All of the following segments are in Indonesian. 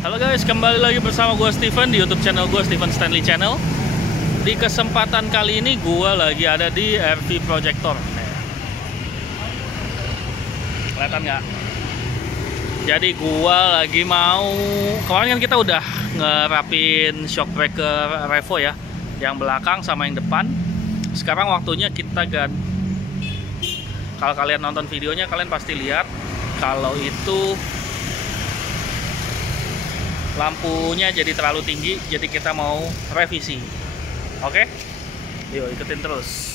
Halo guys, kembali lagi bersama gue Steven di YouTube channel gue, Steven Stanley Channel. Di kesempatan kali ini gue lagi ada di RV Projector. Kelihatan nggak? Jadi gue lagi mau, kemarin kan kita udah ngerapin shock breaker Revo ya, yang belakang sama yang depan. Sekarang waktunya kita ganti. Kalau kalian nonton videonya, kalian pasti lihat kalau itu lampunya jadi terlalu tinggi, jadi kita mau revisi. Oke? Yuk ikutin terus.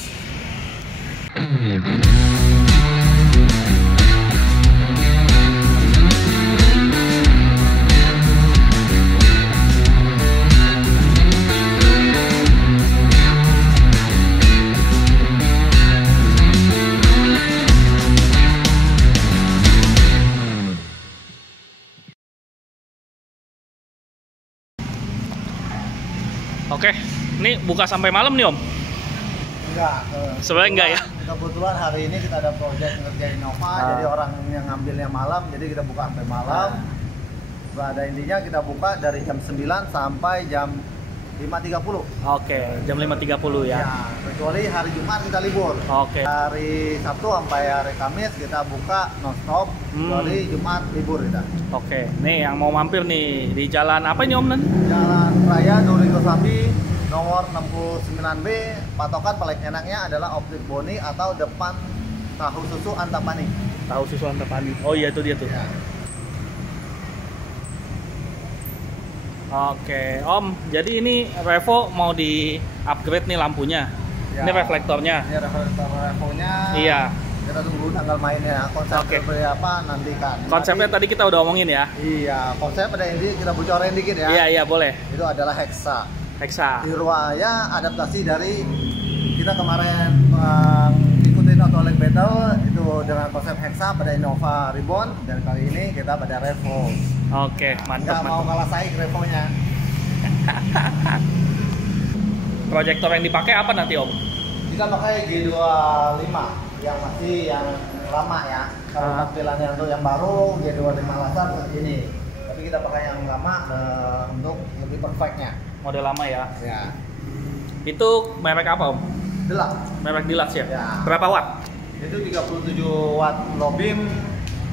Oke, ini buka sampai malam nih Om? Enggak. Sebenarnya enggak ya? Kebetulan hari ini kita ada project ngerjain Nova, jadi orang yang ngambilnya malam, jadi kita buka sampai malam. Pada intinya kita buka dari jam 9 sampai jam 5.30. Oke, jam 5.30 ya? Ya, kecuali hari Jumat kita libur. Oke. Hari Sabtu sampai hari Kamis kita buka non-stop, kecuali Jumat libur kita. Oke, nih yang mau mampir nih di jalan apa ini Om? Jalan Raya Durigo Sambi nomor 69B. Patokan paling enaknya adalah Optik Boni atau depan Tahu Susu Antapani. Tahu Susu Antapani. Oh iya, itu dia tuh. Ya. Oke, Om. Jadi ini Revo mau di upgrade nih lampunya. Ya. Ini reflektornya. Ini reflektor Revo-nya. Iya. Kita tunggu tanggal mainnya. Konsep seperti apa nantikan. Konsepnya tadi kita udah omongin ya. Iya, konsep pada inti kita bocorin dikit ya. Iya, boleh. Itu adalah Hexa. Hirwaya adaptasi dari kita kemarin ikutin Autolink Battle itu dengan konsep Hexa pada Innova Ribbon, dan kali ini kita pada Revo. Oke, mantap. Nggak mau kalah saing Revo-nya. Proyektor yang dipakai apa nanti Om? Kita pakai G25 yang masih yang lama ya. Kalau tampilannya untuk yang baru G25 laser ini. Tapi kita pakai yang lama untuk lebih perfectnya. Model lama ya. Ya. Itu merek apa Om? Deluxe. Merek Deluxe ya? Ya. Berapa watt? Itu 37 watt low beam,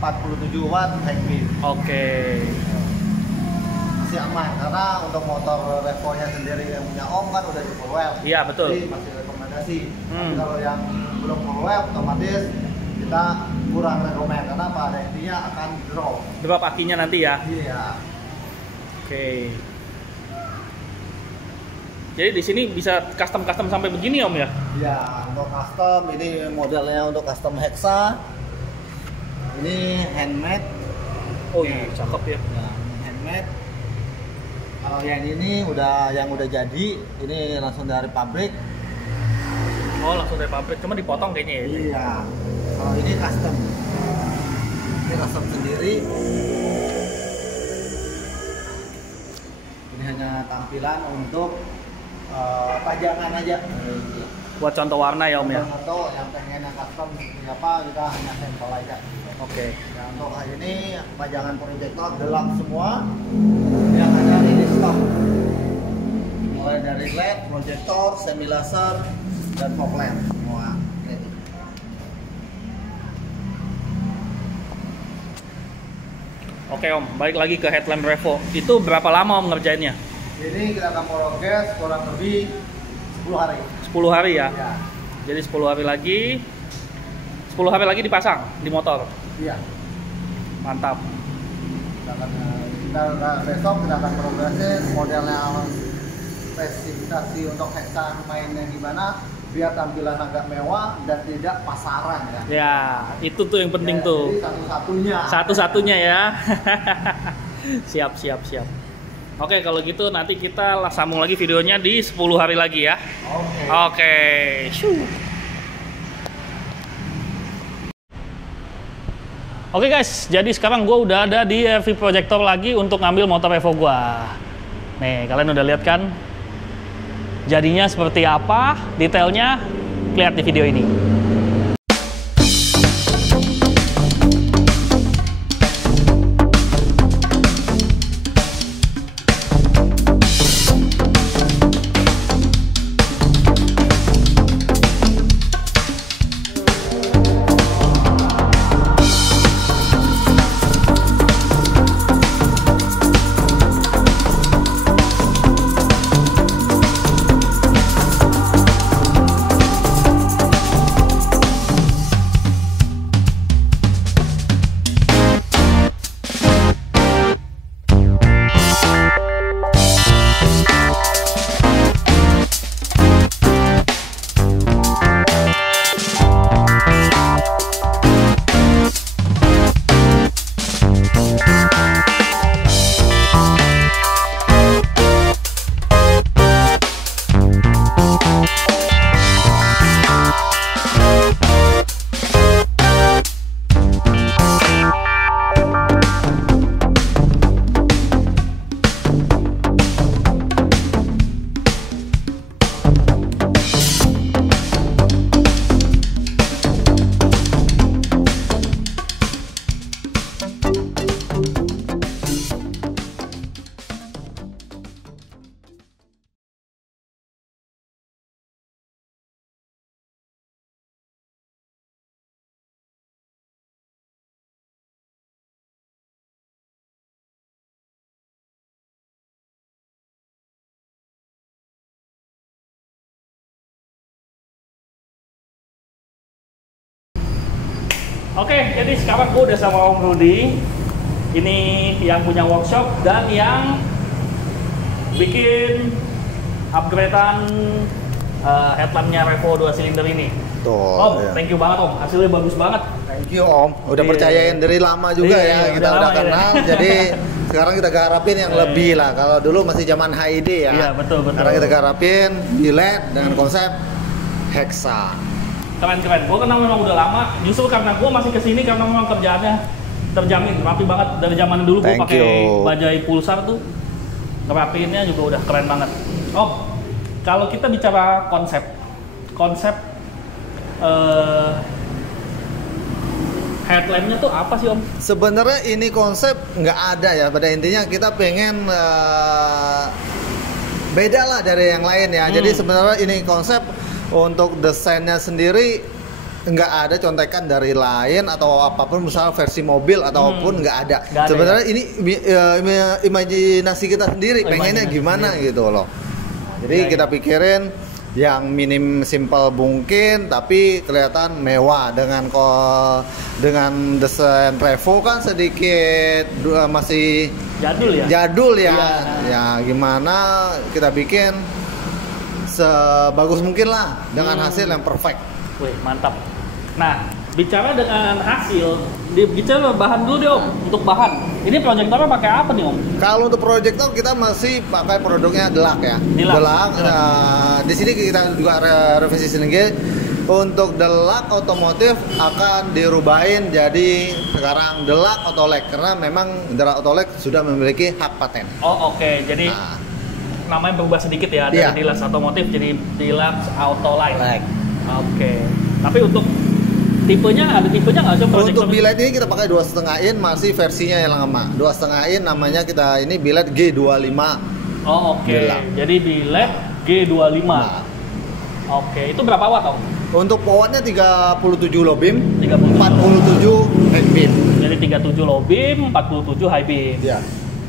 47 watt high beam. Oke. Masih aman karena untuk motor Revo-nya sendiri yang punya Om kan udah di full web. Iya, betul. Jadi masih rekomendasi. Tapi kalau yang belum full web otomatis kita kurang rekomend karena pada intinya akan drop akinya nanti ya. Iya. Oke. Jadi di sini bisa custom sampai begini Om ya? Iya, untuk custom ini modelnya untuk custom Hexa. Ini handmade. Oh iya, cakep ya. Nah, ini handmade. Kalau yang ini yang udah jadi, ini langsung dari pabrik. Oh, langsung dari pabrik, cuma dipotong kayaknya ya? Iya. Kalau ini custom. Ini custom sendiri. Ini hanya tampilan untuk pajangan aja. Buat contoh warna ya Om ya? Contoh yang pengen yang custom seperti apa, kita hanya sampel aja. Oke. Ya, untuk hari ini pajangan proyektor deluxe semua yang ada di stok. Mulai dari LED, proyektor, semi laser, dan fog lamp semua. Ready. Oke Om, balik lagi ke headlamp Revo. Itu berapa lama Om ngerjainnya? Ini kita akan progres kurang lebih 10 hari. 10 hari ya? Ya. Jadi 10 hari lagi dipasang di motor? Iya. Mantap. Besok kita akan progresin modelnya, spesifikasi untuk Hexa mainnya gimana biar tampilan agak mewah dan tidak pasaran ya. Ya, itu tuh yang penting Ya, tuh. jadi satu-satunya. Satu-satunya ya. Siap. Oke, kalau gitu nanti kita sambung lagi videonya di 10 hari lagi ya. Oke. Oke guys, jadi sekarang gue udah ada di RV Projector lagi untuk ngambil motor Revo gue. Nih, kalian udah lihat kan? Jadinya seperti apa, detailnya, lihat di video ini. Oke, jadi sekarang gue udah sama Om Rudi. Ini yang punya workshop dan yang bikin upgradean headlampnya Revo 2 silinder ini. Tuh, Om, ya. thank you banget Om, hasilnya bagus banget. Thank you Om, udah Iya. percayain dari lama juga Iya, ya, iya, kita udah udah lama kenal, ya. jadi sekarang kita garapin yang lebih lah. Kalau dulu masih zaman HID ya, Iya, betul. sekarang kita garapin biled dengan konsep hexa. Keren-keren, gue kenal memang udah lama. Justru karena gue masih kesini karena memang kerjaannya terjamin, rapi banget. Dari zaman dulu gue Thank pakai you. bajai pulsar tuh, ngerapiinnya juga udah keren banget. Om, kalau kita bicara konsep headlampnya tuh apa sih Om? Sebenarnya ini konsep nggak ada ya, pada intinya kita pengen beda lah dari yang lain ya. Jadi sebenarnya ini konsep untuk desainnya sendiri nggak ada contekan dari lain atau apapun, misalnya versi mobil ataupun nggak ada. Nggak ada, Sebenarnya ini imajinasi kita sendiri, pengennya Imajinasi gimana sendiri. gitu loh. Jadi Ya, kita pikirin yang minim simple mungkin tapi kelihatan mewah dengan desain Revo kan sedikit masih Jadul ya? ya. Iya. Ya gimana kita bikin sebagus mungkin lah dengan hasil yang perfect. Wih, mantap. Nah, bicara dengan hasil, bicara bahan dulu deh Om. Untuk bahan, ini proyektornya pakai apa nih Om? Kalau untuk proyektor kita masih pakai produknya Delak ya. Delak. Di sini kita juga revisi sedikit. Untuk Delak otomotif akan dirubahin jadi sekarang Delak Autolek karena memang Delak Autolek sudah memiliki hak paten. Oh oke, jadi Nah, namanya berubah sedikit ya dari Iya. Deluxe Automotive jadi Deluxe Autolite. Like. Oke. Tapi untuk tipenya ada tipenya nggak sih proyektor? Untuk biled ini kita pakai 2,5 in, masih versinya yang lama. 2,5 in namanya kita ini biled G25. Oh oke. Delak. Jadi biled G25. Nah, Oke, itu berapa watt Om? untuk powernya 37 low beam, 37. 47 high beam. Jadi 37 low beam, 47 high beam. Ya.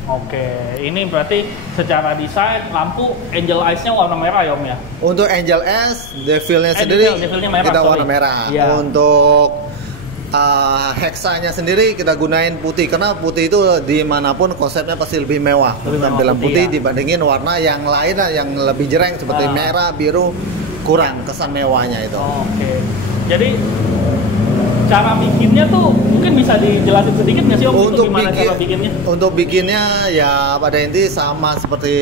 Oke, ini berarti secara desain lampu angel eyes-nya warna merah ya Om ya? Untuk Angel S, devilnya sendiri devilnya merah, kita sorry. warna merah. Iya. Untuk hexanya sendiri kita gunain putih karena putih itu dimanapun konsepnya pasti lebih mewah. Lebih mewah Tampilan putih, putih ya. dibandingin warna yang lain lah, yang lebih jereng seperti merah, biru, kurang kesan mewahnya itu. Oke. Jadi cara bikinnya tuh mungkin bisa dijelasin sedikit nggak sih Om? Itu gimana cara bikinnya? Untuk bikinnya ya pada inti sama seperti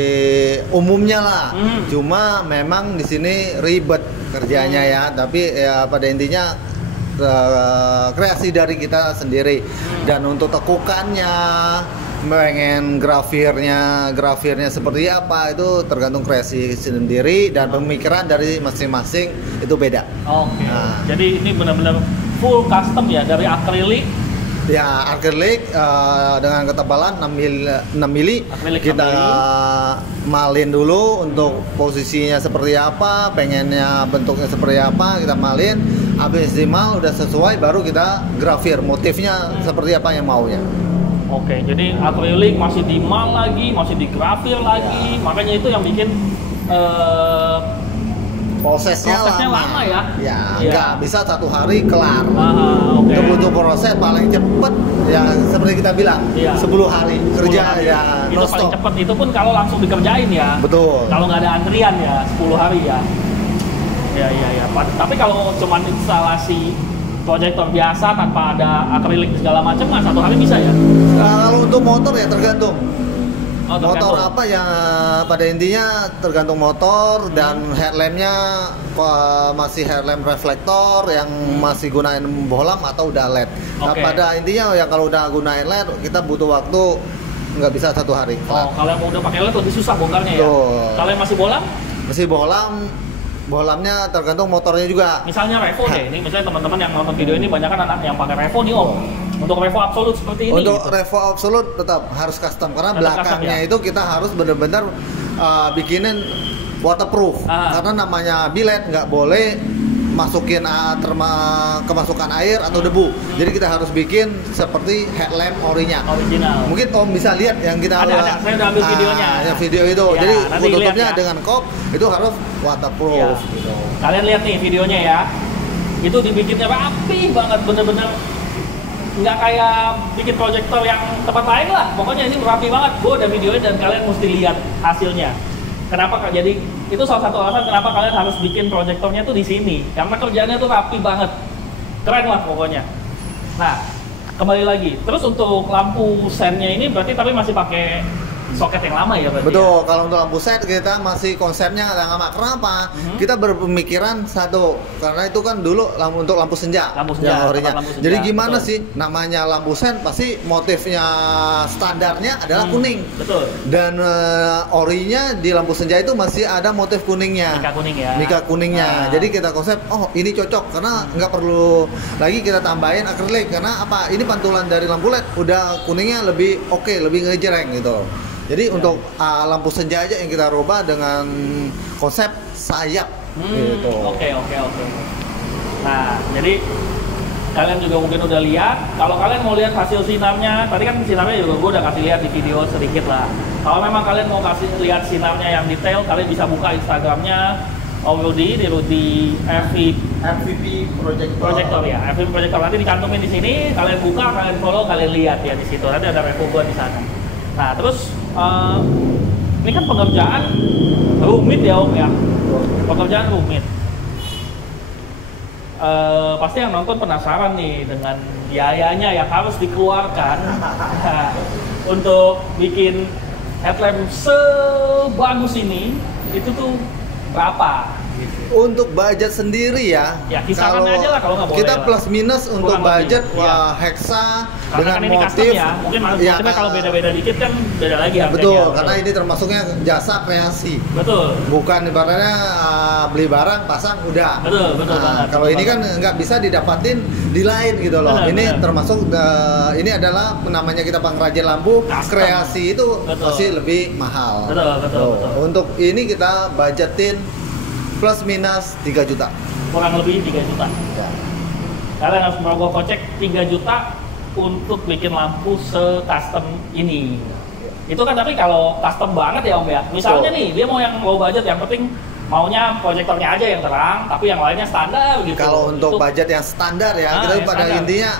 umumnya lah. Cuma memang di sini ribet kerjanya ya, tapi ya pada intinya kreasi dari kita sendiri. Dan untuk tekukannya, pengen grafirnya seperti apa itu tergantung kreasi sendiri dan pemikiran dari masing-masing itu beda. Oke. Nah. Jadi ini benar-benar full custom ya dari akrilik. Ya, akrilik dengan ketebalan 6 mili Akrilik kita 6 malin dulu untuk posisinya seperti apa, pengennya bentuknya seperti apa, kita malin. Habis dimal udah sesuai baru kita grafir motifnya seperti apa yang maunya. Oke, jadi akrilik masih di mal lagi, masih di grafir lagi. Makanya itu yang bikin Prosesnya lama ya. Ya, Iya. nggak bisa satu hari kelar. oke. Itu butuh proses paling cepet ya seperti kita bilang Iya. 10 hari 10 kerja hari. ya Itu non paling stop. cepat, itu pun kalau langsung dikerjain ya. Betul. Kalau nggak ada antrian ya 10 hari ya. Ya. Tapi kalau cuman instalasi proyektor biasa tanpa ada akrilik segala macam, mas 1 hari bisa ya? Kalau untuk motor ya tergantung. Oh, Motor tergantung. apa ya pada intinya tergantung motor dan headlampnya masih headlamp reflektor yang masih gunain bohlam atau udah LED. Nah, Oke. pada intinya ya kalau udah gunain LED kita butuh waktu nggak bisa 1 hari. Oh, kalau yang mau udah pakai LED lebih susah bongkarnya ya. Betul. Kalau yang masih bolam, Masih bohlamnya tergantung motornya juga. misalnya Revo deh. Ini misalnya teman-teman yang nonton video ini banyak kan anak yang pakai Revo nih Om. Untuk Revo Absolute seperti ini. Untuk gitu. Revo Absolute tetap harus custom karena Tetap belakangnya custom, ya? itu kita harus benar-benar bikinin waterproof karena namanya biled nggak boleh masukin kemasukan air atau debu. Jadi kita harus bikin seperti headlamp original. Mungkin Om bisa lihat yang kita Ada. Saya udah ambil videonya. Ya, video itu. Ya, Jadi nanti tutupnya lihat ya. dengan kop itu harus waterproof. Ya. Gitu. Kalian lihat nih videonya ya. Itu dibikinnya rapi banget, bener-bener nggak kayak bikin proyektor yang tempat lain lah. Pokoknya ini rapi banget. Gue udah videonya dan kalian mesti lihat hasilnya. Kenapa Kak? Jadi itu salah satu alasan kenapa kalian harus bikin proyektornya tuh di sini. Karena kerjanya tuh rapi banget. Keren lah pokoknya. Nah, kembali lagi. Terus untuk lampu sennya ini berarti tapi masih pakai soket yang lama ya berarti? Betul, ya? kalau untuk lampu set kita masih konsepnya yang lama. Kenapa? Kita berpemikiran satu, karena itu kan dulu untuk lampu senja, lampu senja, yang orinya. lampu senja. Jadi gimana betul. sih namanya lampu set pasti motifnya standarnya adalah kuning. Betul. Dan orinya di lampu senja itu masih ada motif kuningnya. Mika kuning ya. Mika kuningnya. Nah. Jadi kita konsep, oh ini cocok karena nggak perlu lagi kita tambahin akrilik karena apa? Ini pantulan dari lampu LED udah kuningnya lebih oke, lebih ngejreng gitu. Jadi untuk lampu senja aja yang kita rubah dengan konsep sayap gitu. Oke. Nah, jadi kalian juga mungkin udah lihat. Kalau kalian mau lihat hasil sinarnya, tadi kan sinarnya juga gue udah kasih lihat di video sedikit lah. Kalau memang kalian mau kasih lihat sinarnya yang detail, kalian bisa buka Instagramnya Om Rudy di Rudy FVP Projector ya. FVP Projector nanti dicantumin di sini. Kalian buka, kalian follow, kalian lihat ya di situ. Nanti ada revo gue di sana. Nah, terus ini kan pengerjaan rumit ya Om ya. Pekerjaan rumit. Pasti yang nonton penasaran nih dengan biayanya yang harus dikeluarkan untuk bikin headlamp sebagus ini, itu tuh berapa? Untuk budget sendiri ya, kisarannya aja lah kalau nggak boleh. Kita lah. plus minus untuk Kurang budget lebih, iya. Hexa Karena dengan kan ini motif custom ya, mungkin ya, motifnya kalau beda-beda dikit kan beda lagi harganya. betul, karena ini termasuknya jasa kreasi. Betul. Bukan ibaratnya beli barang pasang udah. Betul banget. Kalau ini kan nggak bisa didapatin di lain gitu loh. Benar, ini benar. termasuk ini adalah namanya kita pengrajin lampu Custom. kreasi itu Betul. pasti lebih mahal. Betul. Untuk ini kita budgetin plus minus 3 juta. Kurang lebih 3 juta. Ya. Kalian harus merogoh kocek 3 juta untuk bikin lampu se-custom ini. Itu kan tapi kalau custom banget ya Om ya. Misalnya nih, dia mau yang low budget, yang penting maunya proyektornya aja yang terang, tapi yang lainnya standar gitu. Kalau untuk Itu budget yang standar ya, kita yang pada standar. intinya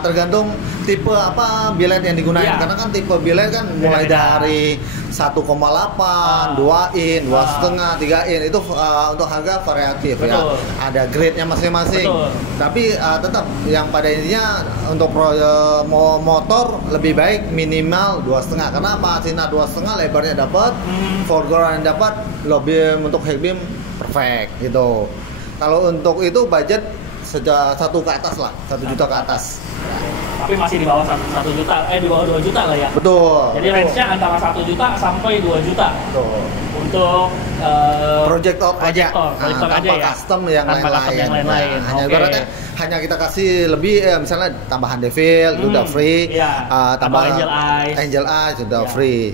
tergantung tipe apa bilet yang digunakan. Iya. Karena kan tipe bilet kan mulai Beda-beda. dari 1,8, 2 in, 2,5, 3 in itu untuk harga variatif ya. Betul. Ada grade-nya masing-masing. Betul. Tapi tetap yang pada intinya untuk motor lebih baik minimal 2,5. Karena apa? Sinar 2,5 lebarnya dapat, foreground dapat, lebih untuk headbeam perfect gitu. Kalau untuk itu budget satu ke atas lah, 1 juta ke atas. tapi masih di bawah 1 juta, di bawah 2 juta lah ya. Betul. Jadi range-nya antara 1 juta sampai 2 juta. Betul. Untuk proyektor aja, proyektor tanpa aja ya. custom yang Tanpa custom lain-lain. yang lain-lain. Nah, hanya Oke. ibaratnya hanya kita kasih lebih misalnya tambahan devil itu udah free, iya. tambah Atau angel eyes. sudah Iya. free.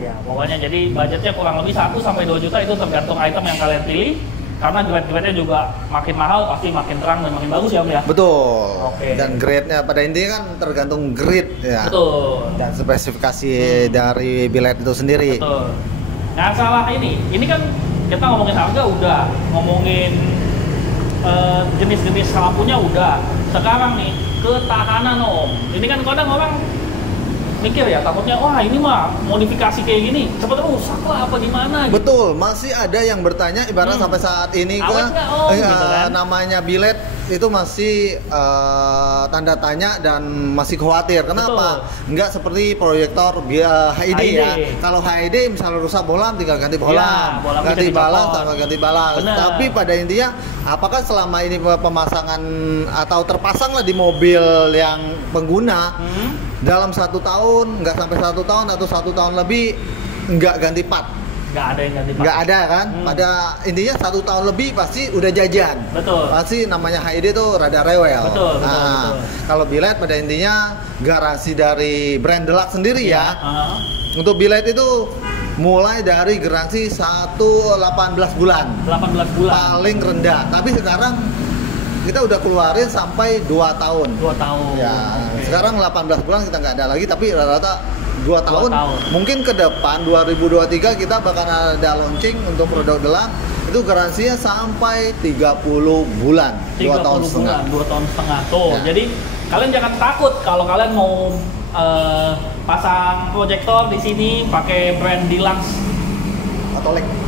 Ya, pokoknya jadi budgetnya kurang lebih 1 sampai 2 juta itu tergantung item yang kalian pilih. Karena grade-grade-nya juga makin mahal pasti makin terang dan makin bagus ya Om ya. Betul. Oke. Dan grade-nya pada intinya kan tergantung grade ya. Betul. Dan spesifikasi dari bilet itu sendiri. Betul. Nah, salah ini kan kita ngomongin harga udah, ngomongin jenis-jenis lampunya udah. Sekarang nih ketahanan Om. Ini kan kadang orang mikir ya, takutnya wah ini mah modifikasi kayak gini cepet rusak lah apa gimana gitu. Betul, masih ada yang bertanya ibarat sampai saat ini Awet nggak, Om? Gitu kan. namanya bilet itu masih tanda tanya dan masih khawatir. Kenapa? Nggak seperti proyektor HID ya. Kalau HID misalnya rusak bohlam tinggal ganti bohlam, bohlam ganti bisa balas dicopot. tambah ganti balas. Bener. Tapi pada intinya apakah selama ini pemasangan atau terpasanglah di mobil yang pengguna dalam 1 tahun, nggak sampai 1 tahun atau 1 tahun lebih nggak ganti part? Nggak ada yang ganti part. Nggak ada kan? Pada intinya 1 tahun lebih pasti udah jajan. Betul. Pasti namanya HID itu rada rewel. Betul. Kalau bilet pada intinya garansi dari brand Deluxe sendiri ya. Untuk bilet itu mulai dari garansi 18 bulan. 18 bulan. Paling rendah. Tapi sekarang kita udah keluarin sampai 2 tahun. 2 tahun. Ya, sekarang 18 bulan kita nggak ada lagi, tapi rata-rata 2 tahun. Mungkin ke depan 2023 kita bakal ada launching untuk produk Deluxe. Itu garansinya sampai 30 bulan, 30 2 tahun setengah. bulan, 2 tahun setengah. Tuh, Ya. jadi kalian jangan takut kalau kalian mau pasang proyektor di sini pakai brand Dulux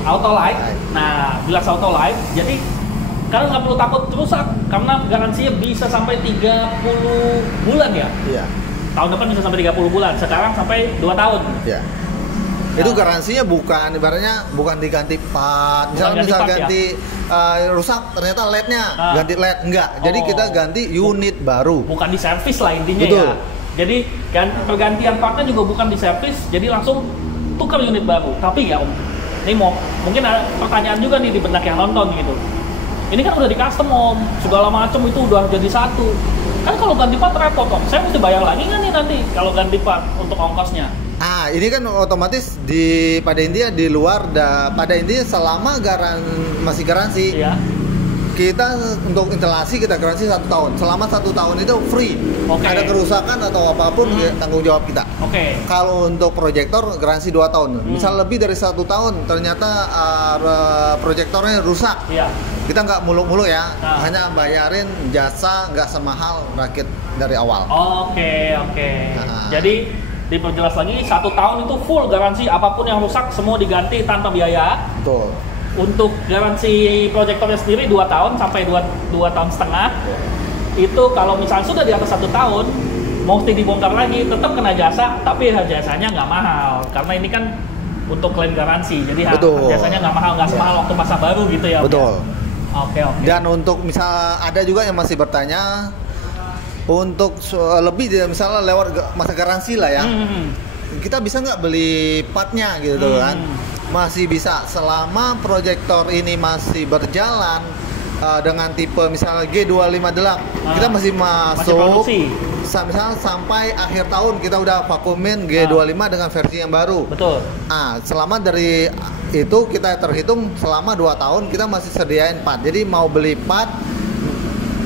Autolight. Nah, Dulux Autolight. Jadi kalian nggak perlu takut rusak karena garansinya bisa sampai 30 bulan ya. Iya. Tahun depan bisa sampai 30 bulan. Sekarang sampai 2 tahun. Iya. Itu garansinya bukan ibaratnya bukan diganti part. Misalnya ganti rusak ternyata LED-nya ganti LED enggak. Jadi kita ganti unit baru. Bukan di servis lah intinya. Betul. Ya. Jadi pergantian partnya juga bukan di servis, jadi langsung tukar unit baru. Tapi ya Om, ini mungkin ada pertanyaan juga nih di benak yang nonton gitu. Ini kan udah di custom Om, segala macam itu udah jadi satu. Kan kalau ganti part repot Om, saya mesti bayar lagi nggak nih nanti kalau ganti part untuk ongkosnya? Ini kan otomatis pada intinya di luar pada intinya selama masih garansi. Iya. Kita untuk instalasi kita garansi 1 tahun. Selama 1 tahun itu free. Ada kerusakan atau apapun tanggung jawab kita. Kalau untuk proyektor garansi 2 tahun. Misal lebih dari 1 tahun ternyata proyektornya rusak. Iya. Kita nggak muluk-muluk ya. Hanya bayarin jasa nggak semahal rakit dari awal. Jadi diperjelas lagi 1 tahun itu full garansi, apapun yang rusak semua diganti tanpa biaya. Betul. Untuk garansi proyektornya sendiri 2 tahun sampai 2 tahun setengah. Itu kalau misalnya sudah di atas 1 tahun, mesti dibongkar lagi, tetap kena jasa, tapi jasanya nggak mahal. Karena ini kan untuk klaim garansi, jadi jasanya nggak mahal, nggak semahal waktu pasang baru gitu ya. Betul. Oke. Dan untuk misal ada juga yang masih bertanya, untuk lebih dari misalnya lewat masa garansi lah ya, kita bisa nggak beli partnya gitu kan? Masih bisa selama proyektor ini masih berjalan dengan tipe misalnya G25 Deluxe, kita masih masuk misalnya sampai akhir tahun kita udah vakuumin G25 dengan versi yang baru. Betul. Selama dari itu kita terhitung selama 2 tahun kita masih sediain part. Jadi mau beli part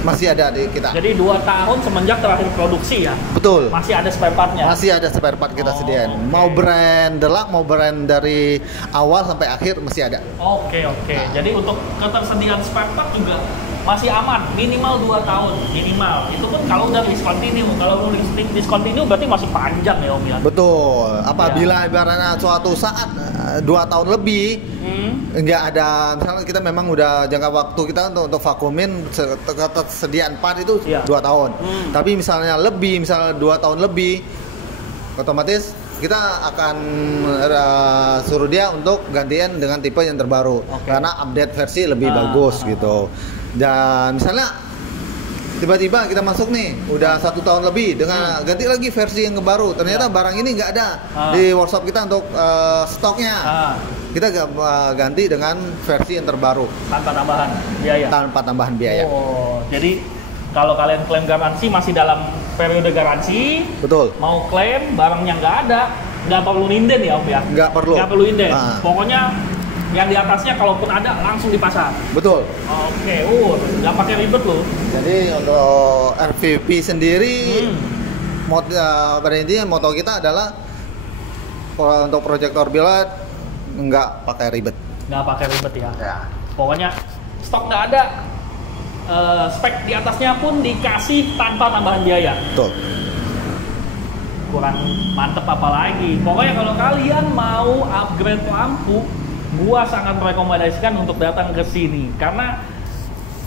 masih ada di kita. Jadi 2 tahun semenjak terakhir produksi ya? Betul. Masih ada spare partnya? Masih ada spare part kita sediain. Mau brand Deluxe, mau brand dari awal sampai akhir masih ada. Oke. Jadi untuk ketersediaan spare part juga masih aman, minimal 2 tahun, minimal. Itu pun kalau udah discontinue, kalau discontinue berarti masih panjang ya Om ya? Betul. Apabila ibaratnya suatu saat 2 tahun lebih, nggak ada, misalnya kita memang udah jangka waktu kita untuk vakuumin ketersediaan part itu 2 tahun. Tapi misalnya 2 tahun lebih, otomatis kita akan suruh dia untuk gantian dengan tipe yang terbaru. Karena update versi lebih bagus gitu. Dan misalnya tiba-tiba kita masuk nih udah 1 tahun lebih dengan ganti lagi versi yang baru, ternyata barang ini nggak ada di workshop kita untuk stoknya, kita ganti dengan versi yang terbaru tanpa tambahan biaya. Jadi kalau kalian klaim garansi masih dalam periode garansi, betul. Mau klaim barangnya nggak ada, nggak perlu inden ya Om ya? Nggak perlu inden. Pokoknya yang di atasnya kalaupun ada langsung dipasang. Betul. Nggak pakai ribet loh. Jadi untuk RVP sendiri, pada intinya moto kita adalah untuk proyektor billet nggak pakai ribet. Nggak pakai ribet ya. Pokoknya stok nggak ada, spek di atasnya pun dikasih tanpa tambahan biaya. Betul. Kurang mantep apa lagi. Pokoknya kalau kalian mau upgrade lampu, gua sangat merekomendasikan untuk datang ke sini karena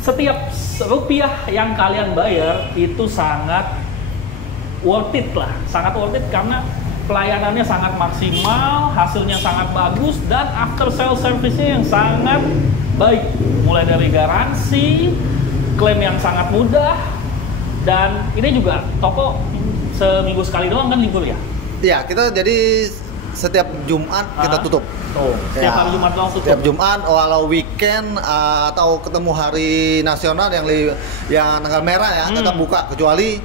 setiap rupiah yang kalian bayar itu sangat worth it lah, sangat worth it karena pelayanannya sangat maksimal, hasilnya sangat bagus dan after sale service-nya yang sangat baik, mulai dari garansi, klaim yang sangat mudah, dan ini juga toko seminggu sekali doang kan libur ya? Iya, kita jadi setiap Jumat kita tutup. Setiap hari Jumat doang tutup. Setiap Jumat, walau weekend atau ketemu hari nasional yang tanggal merah ya tetap buka, kecuali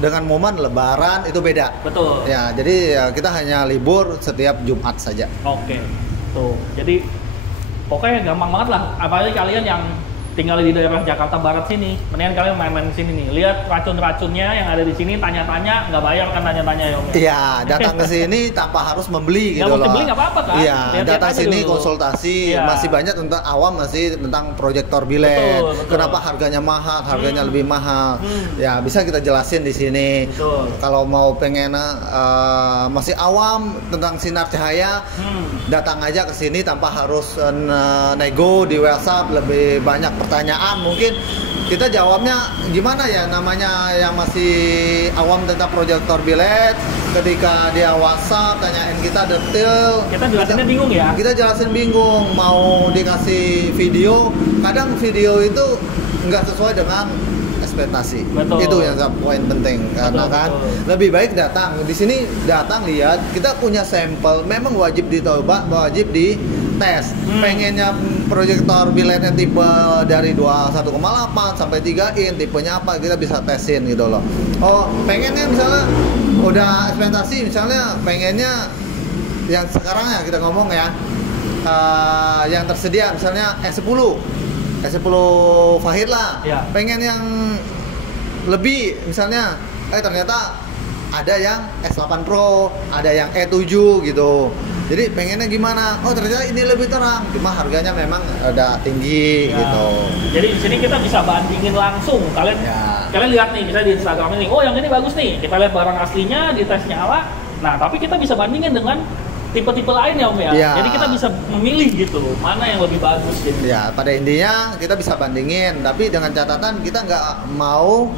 dengan momen Lebaran itu beda. Betul. Ya, jadi kita hanya libur setiap Jumat saja. Tuh. Jadi pokoknya gampang banget lah. Apalagi kalian yang tinggal di daerah Jakarta Barat sini, mendingan kalian main-main ke sini nih. Lihat racun-racunnya yang ada di sini, tanya-tanya, nggak bayar kan tanya-tanya ya Om? Iya, datang ke sini tanpa harus membeli gitu loh. Nggak mesti beli nggak apa-apa kan? Iya, Lihat-lihat datang aja sini dulu. konsultasi, Iya. masih banyak tentang awam masih tentang proyektor bilet. Betul, betul. Kenapa harganya mahal, harganya lebih mahal. Hmm. Ya, bisa kita jelasin di sini. Betul. Kalau mau pengen masih awam tentang sinar cahaya, datang aja ke sini tanpa harus nego di WhatsApp, lebih banyak pertanyaan mungkin kita jawabnya gimana ya, namanya yang masih awam tentang proyektor bilet, ketika dia WhatsApp tanyain kita detail, Kita jelasinnya bingung ya? kita jelasin bingung, mau dikasih video, kadang video itu nggak sesuai dengan ekspektasi. Betul. Itu yang poin penting, karena Betul, kan betul. lebih baik datang di sini, datang lihat, kita punya sampel, memang wajib dicoba, wajib di tes. Pengennya proyektor biletnya tipe dari 21,8 sampai 3 in, tipenya apa, kita bisa tesin gitu loh. Oh, pengennya misalnya udah ekspektasi, misalnya pengennya yang sekarang ya kita ngomong ya, yang tersedia misalnya S10 Fahid lah, Ya. pengen yang lebih misalnya, ternyata ada yang S8 Pro, ada yang E7 gitu. Jadi pengennya gimana? Oh ternyata ini lebih terang, cuma harganya memang ada tinggi Ya. gitu. Jadi di sini kita bisa bandingin langsung. Kalian Ya. kalian lihat nih, misalnya di Instagram ini, oh yang ini bagus nih. Kita lihat barang aslinya, di tes nyala. Nah, tapi kita bisa bandingin dengan tipe-tipe lain ya Om ya. Ya. Jadi kita bisa memilih gitu, mana yang lebih bagus gitu. Ya pada intinya kita bisa bandingin, tapi dengan catatan kita nggak mau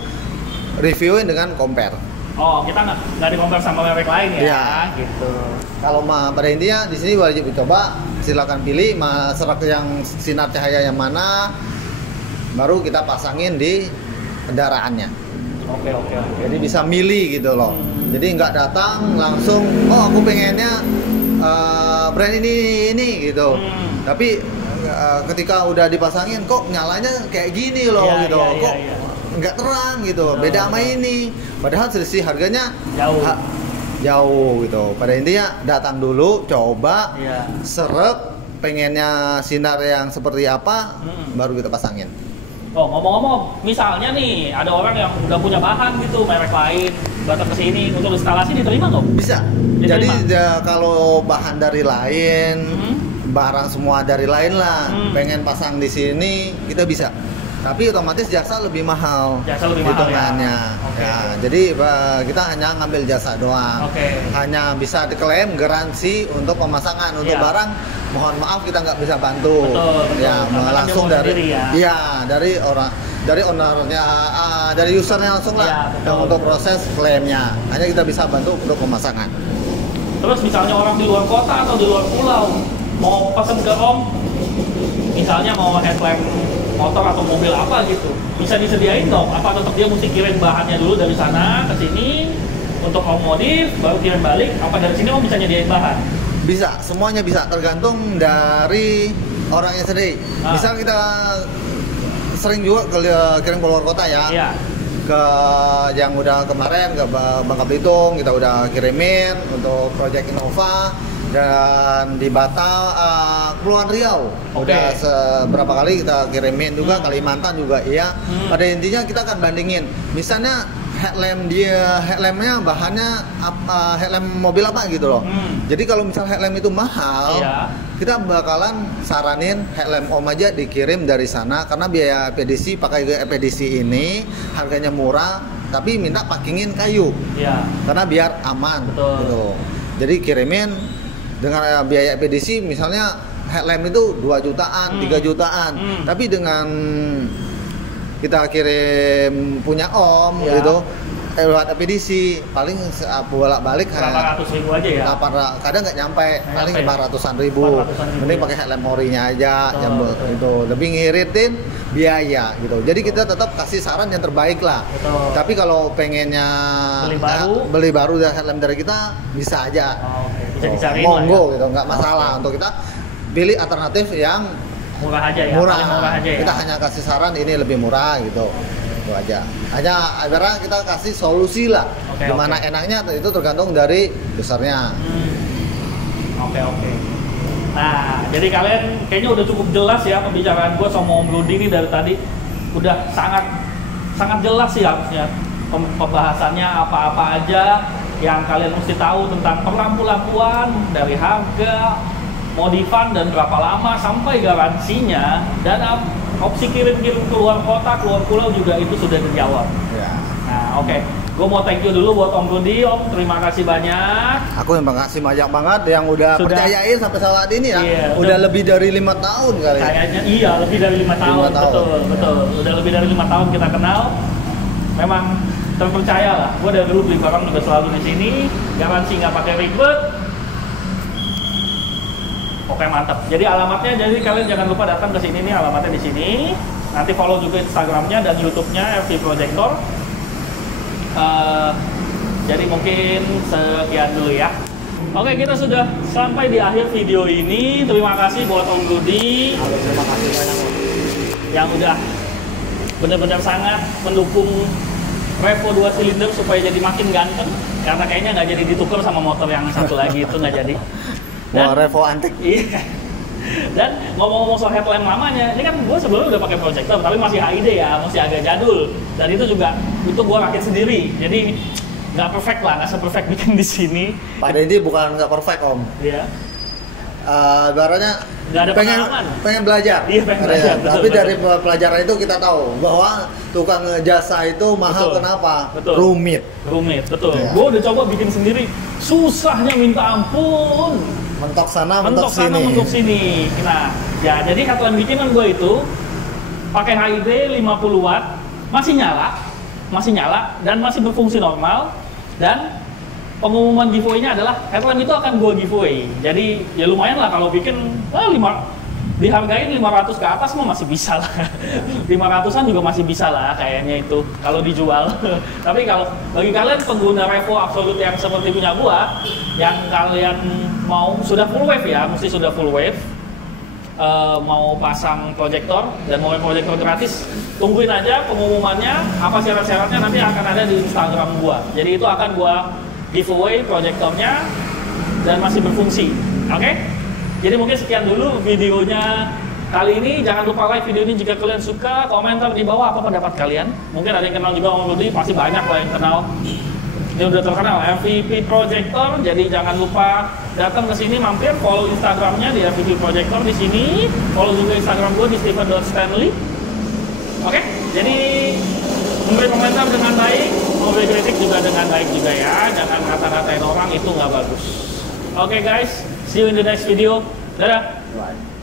reviewin dengan compare. Oh, kita nggak di-compare sama merek lain ya, Ya. gitu. Kalau pada intinya di sini wajib dicoba, silakan pilih serak yang sinar cahaya yang mana, baru kita pasangin di kendaraannya. Oke. Jadi bisa milih gitu loh. Jadi nggak datang langsung, oh aku pengennya brand ini gitu. Tapi ketika udah dipasangin, kok nyalanya kayak gini loh Iya, gitu, iya, kok iya. nggak terang gitu, beda sama ini. Padahal selisih harganya Jauh. jauh gitu. Pada intinya datang dulu, coba, Iya. seret, pengennya sinar yang seperti apa, baru kita pasangin. Oh, ngomong-ngomong, misalnya nih ada orang yang udah punya bahan gitu, merek lain, datang ke sini untuk instalasi, diterima nggak? Bisa. Diterima? Jadi kalau bahan dari lain, Hmm. barang semua dari lain lah, pengen pasang di sini, kita bisa. Tapi otomatis jasa lebih mahal. Jasa lebih mahal, hitungannya. ya. Oke. Ya, jadi kita hanya ngambil jasa doang. Oke. Hanya bisa diklaim garansi untuk pemasangan. Untuk Iya. barang, mohon maaf kita nggak bisa bantu. Betul. Ya, Karena kan langsung dia mau dari sendiri ya. Iya, dari ownernya, dari usernya langsung lah Iya, betul. yang untuk proses klaimnya. Hanya kita bisa bantu untuk pemasangan. Terus misalnya orang di luar kota atau di luar pulau mau pesen ke Om, misalnya mau headlamp motor atau mobil apa gitu, bisa disediain dong? Apa tetap dia mesti kirim bahannya dulu dari sana ke sini untuk Om modif, baru kirim balik? Apa dari sini Om bisa nyediain bahan? Bisa, semuanya bisa, tergantung dari orangnya sendiri. Misal kita sering juga kirim ke luar kota ya. Iya. Ke yang udah kemarin ke Bangka Belitung kita udah kirimin untuk Project Innova, dan di Batam, Kepulauan Riau udah seberapa kali kita kirimin juga, Kalimantan juga iya. Pada intinya kita akan bandingin, misalnya headlampnya bahannya headlamp mobil apa gitu loh. Jadi kalau misal headlamp itu mahal, Iya. kita bakalan saranin headlamp Om aja dikirim dari sana, karena biaya EPDC, pakai EPDC ini harganya murah, tapi minta packingin kayu Iya. karena biar aman. Betul. Gitu. Jadi kirimin dengan biaya EPDC, misalnya headlamp itu 2 jutaan, 3 jutaan. Tapi dengan kita kirim punya Om Ya. gitu, lewat EPDC paling bolak-balik 800.000 aja ya? kadang nggak nyampe, paling nyampe. 400-an ribu. 400-an ribu, Mending ya. pakai headlamp orinya aja, Betul, yang betul. itu lebih ngiritin biaya gitu. Jadi kita tetap kasih saran yang terbaik lah. Betul. Tapi kalau pengennya Beli baru? dari headlamp dari kita bisa aja. Oh, oke. Bisa dicariin Monggo lah ya? gitu, nggak masalah. Untuk kita pilih alternatif yang Murah aja ya? murah. Paling murah aja ya? Kita hanya kasih saran ini lebih murah gitu. Itu aja. Hanya ibarat kita kasih solusi lah. Oke, Gimana oke. enaknya itu tergantung dari usernya. Oke. Nah, Jadi kalian kayaknya udah cukup jelas ya pembicaraan gue sama Om Rudi ini dari tadi. Udah sangat jelas sih harusnya pembahasannya apa-apa aja yang kalian mesti tahu tentang perlampu-lampuan, dari harga, modifan dan berapa lama sampai garansinya, dan opsi kirim-kirim keluar kota, keluar pulau juga itu sudah dijawab. Ya. Nah, oke. Gue mau thank you dulu buat Om Rudi. Om, terima kasih banyak. Aku terima kasih banyak banget yang udah percayain sampai saat ini ya. Iya, udah lebih dari 5 tahun kali. Kayaknya iya, lebih dari 5 tahun. 5 tahun. Betul. Udah lebih dari 5 tahun kita kenal. Memang terpercaya lah. Gue dari dulu beli barang juga selalu di sini. Garansi nggak pakai ribet. Oke, mantap. Jadi alamatnya, jadi kalian jangan lupa datang ke sini nih, alamatnya di sini. Nanti follow juga Instagramnya dan YouTube-nya FV Projector. Jadi mungkin sekian dulu ya. Oke, kita sudah sampai di akhir video ini. Terima kasih buat Om Rudi. Terima kasih banyak yang udah benar-benar sangat mendukung Revo 2 silinder supaya jadi makin ganteng. Karena kayaknya nggak jadi ditukar sama motor yang satu lagi itu nggak jadi. Wah, Revo antik. Iya. Dan ngomong-ngomong soal headlamp lamanya, ini kan gue sebelumnya udah pakai projector, tapi masih HID ya, masih agak jadul. Dan itu juga, itu gue rakit sendiri. Jadi nggak perfect lah, nggak se-perfect bikin di sini. Pada ini bukan nggak perfect Om. Iya. Ibaratnya Nggak ada pengalaman. pengen belajar. Iya, pengen belajar. Betul, Tapi betul. dari pelajaran itu kita tahu bahwa tukang jasa itu mahal. Betul. Kenapa? Betul. Rumit, Betul. Iya. Gue udah coba bikin sendiri, susahnya minta ampun. mentok sana, Mentok sana, mentok sini. Nah, ya jadi headlamp bikinan gue itu pakai HID 50 watt, masih nyala dan masih berfungsi normal. Dan pengumuman giveaway-nya adalah headlamp itu akan gue giveaway. Jadi ya lumayan lah kalau bikin dihargain 500 ke atas mah masih bisa lah. 500-an juga masih bisa lah kayaknya itu kalau dijual. Tapi kalau bagi kalian pengguna Revo Absolute yang seperti punya gua, yang kalian mau sudah full wave ya, mesti sudah full wave, mau pasang proyektor dan mau proyektor gratis, tungguin aja pengumumannya, apa syarat-syaratnya nanti akan ada di Instagram gua. Jadi itu akan gua giveaway proyektornya dan masih berfungsi. Oke? Jadi mungkin sekian dulu videonya kali ini. Jangan lupa like video ini jika kalian suka, komentar di bawah apa pendapat kalian. Mungkin ada yang kenal juga Om Rudi, pasti banyak lah yang kenal. Ini udah terkenal MVP Projector. Jadi jangan lupa datang ke sini, mampir, follow Instagramnya di MVP Projector di sini. Follow juga Instagram gue di Stephen.Stanley. Oke? Jadi memberi komentar dengan baik, memberi kritik juga dengan baik juga ya. Jangan kata-katain orang, itu nggak bagus. Oke guys, see you in the next video. Dadah. Right.